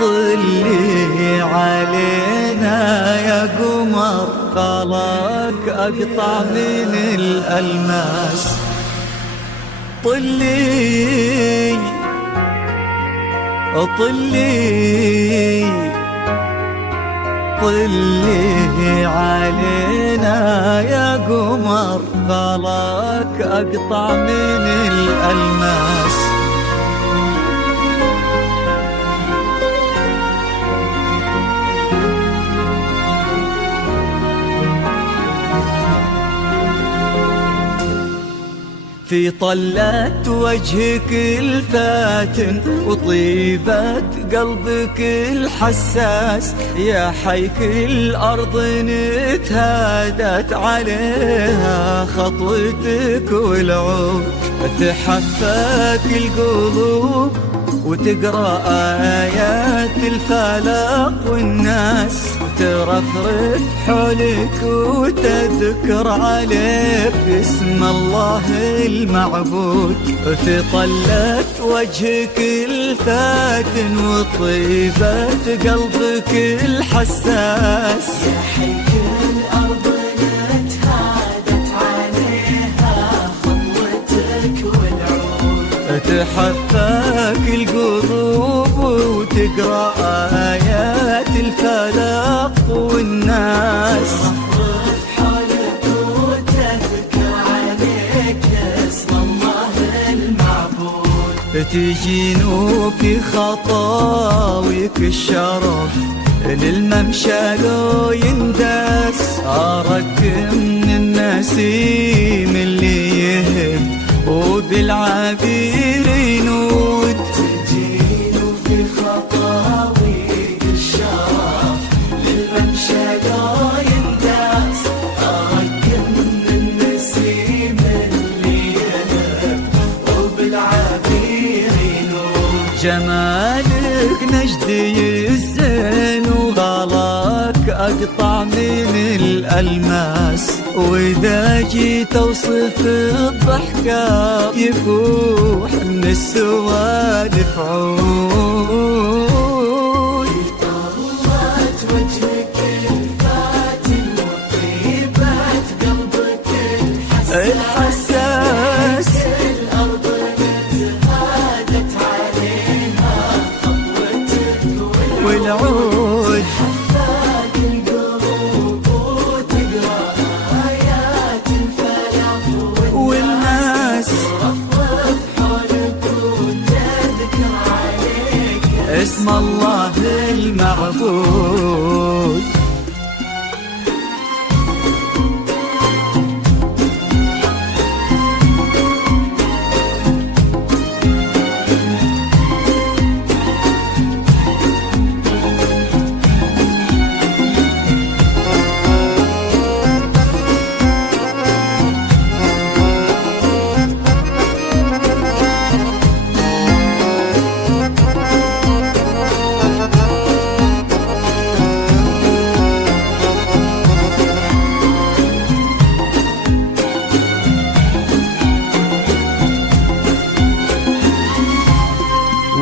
طلي علينا يا قمر، خلاك أقطع من الألماس. طلي طلي طلي علينا يا قمر، خلاك أقطع من الألماس. في طلة وجهك الفاتن وطيبة قلبك الحساس، يا حيك الأرض نتهادت عليها خطوتك والعود. تحفك القلوب وتقرأ آيات الفلق والناس، ترفرف حولك وتذكر عليك اسم الله المعبود. في طلة وجهك الفاتن وطيبة قلبك الحساس، يا حيك الأرض نتهادت عليها خطوتك والعود. تحفك القلوب وتقرأ آيات الفلق والناس، ترفرف حولك وتذكر عليك اسم الله المعبود. تجين في خطاويك الشرف للممشى لو ينداس، أراك من النسيم اللي يهب وبالعبير ينود. تجين في خطاويك الشرف للممشى لو ينداس، أراك من النسيم اللي يهب وبالعبير ينود. جمالك نجدي الزين وغلاك أقطع من الألماس، وإذا جيت أوصف الضحكة يفوح من السوالف عود. في طلت وجهك الفاتن وطيبة قلبك الحساس، الأرض نتهادت عليها خطوتك والعود. حفاك القلوب وتقرأ آيات الفلق والناس، ترفرف حولك وتذكر عليك اسم الله المعبود.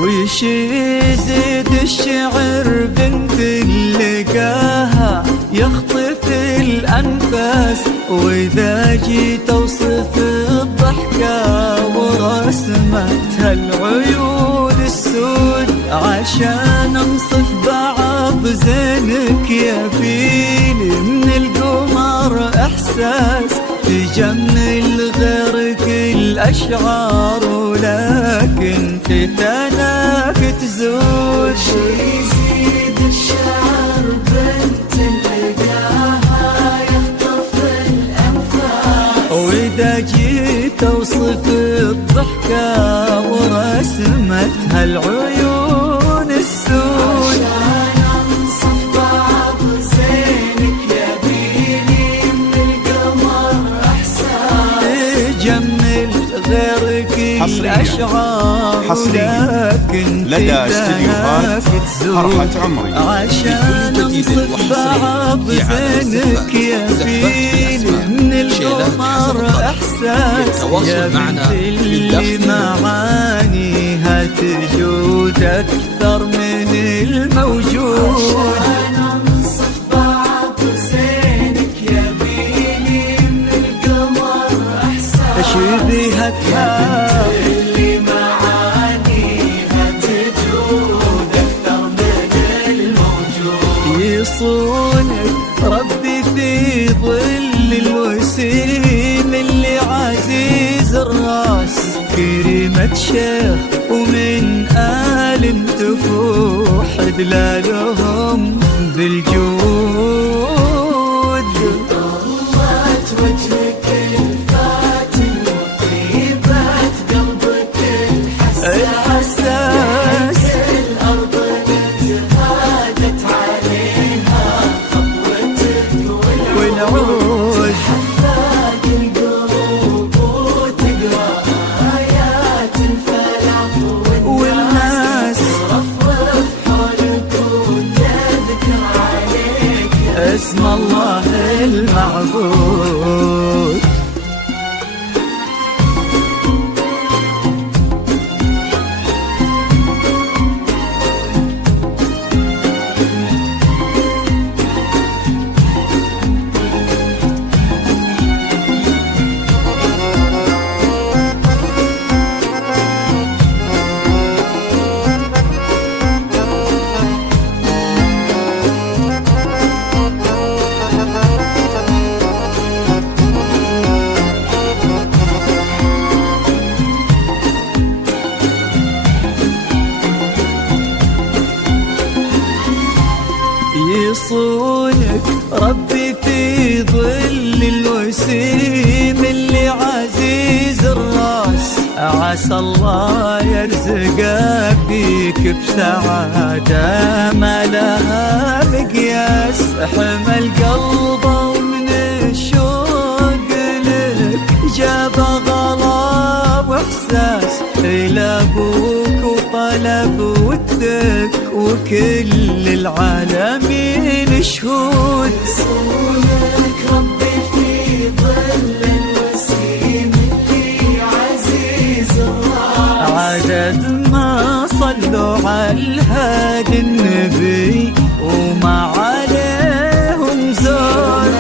وش يزيد الشعر بنت لقاها يخطف الأنفاس، وإذا جيت أوصف الضحكة ورسمتها العيون السود، عشان أنصف بعض زينك يا فيني من القمر إحساس. تجمل غيرك الأشعار ولكن في ثناك تزود. يزيد الشعر بنت لقاها يخطف الأنفاس، وإذا جيت أوصف الضحكة ورسمتها العيون السود، عشان أنصف بعض زينك يا بيني من القمر إحساس. تجمل غيرك الأشعار لكن لدى استديوهات فرحة عمري عشان نصف بعض زينك يا فيني من القمر إحساس. يا بنت اللي معانيها تجود أكثر من كلمة شيخ ومن آل تفوح دلالهم بالجود. طلت وجهك الفاتن وطيبت قلبك الحساس، الأرض نتهادت عليها خطوتك والعود، حفاك القلوب وتقرأ آيات الفلاح والناس رفرف حولك وتذكر عليك اسم الله المعبود. يصونك ربي في ظل الوسيم اللي عزيز الراس، عسى الله يرزقك فيك بسعادة ما لها مقياس. حمل قلبه ومن الشوق لك جاب غلا واحساس، إلى ابوك وطلب ودك وكل العالمين شهود. يصونك ربي في ظل الوسيم اللي عزيز الراس، عدد ما صلوا على الهادي النبي وما عليهم زور،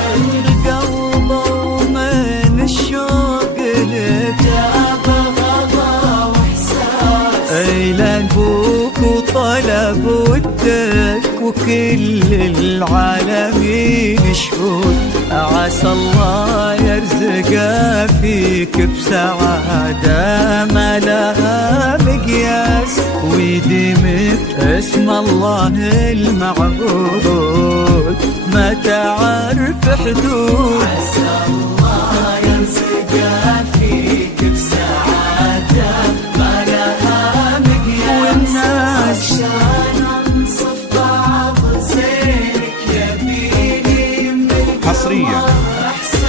القلب ومن الشوق لك جاب غضا واحساس، إلى ابوك وطلب ودك وكل العالمين شهود. عسى الله يرزقك فيك بسعادة ما لها مقياس، ويديمك اسم الله المعبود ما تعرف حدود. عسى الله يرزقك فيك بسعادة ما لها مقياس، والناس عشان ننصف بعض زينك يبيني من حصرياً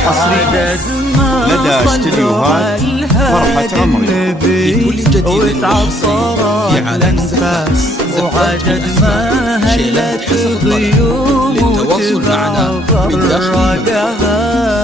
عدد ما لدى استديوهات فرحة عمري. لكل جديد وتعصر الأنفاس، وعدد ما هلت ضيوم للتواصل معنا من داخل وتبرقها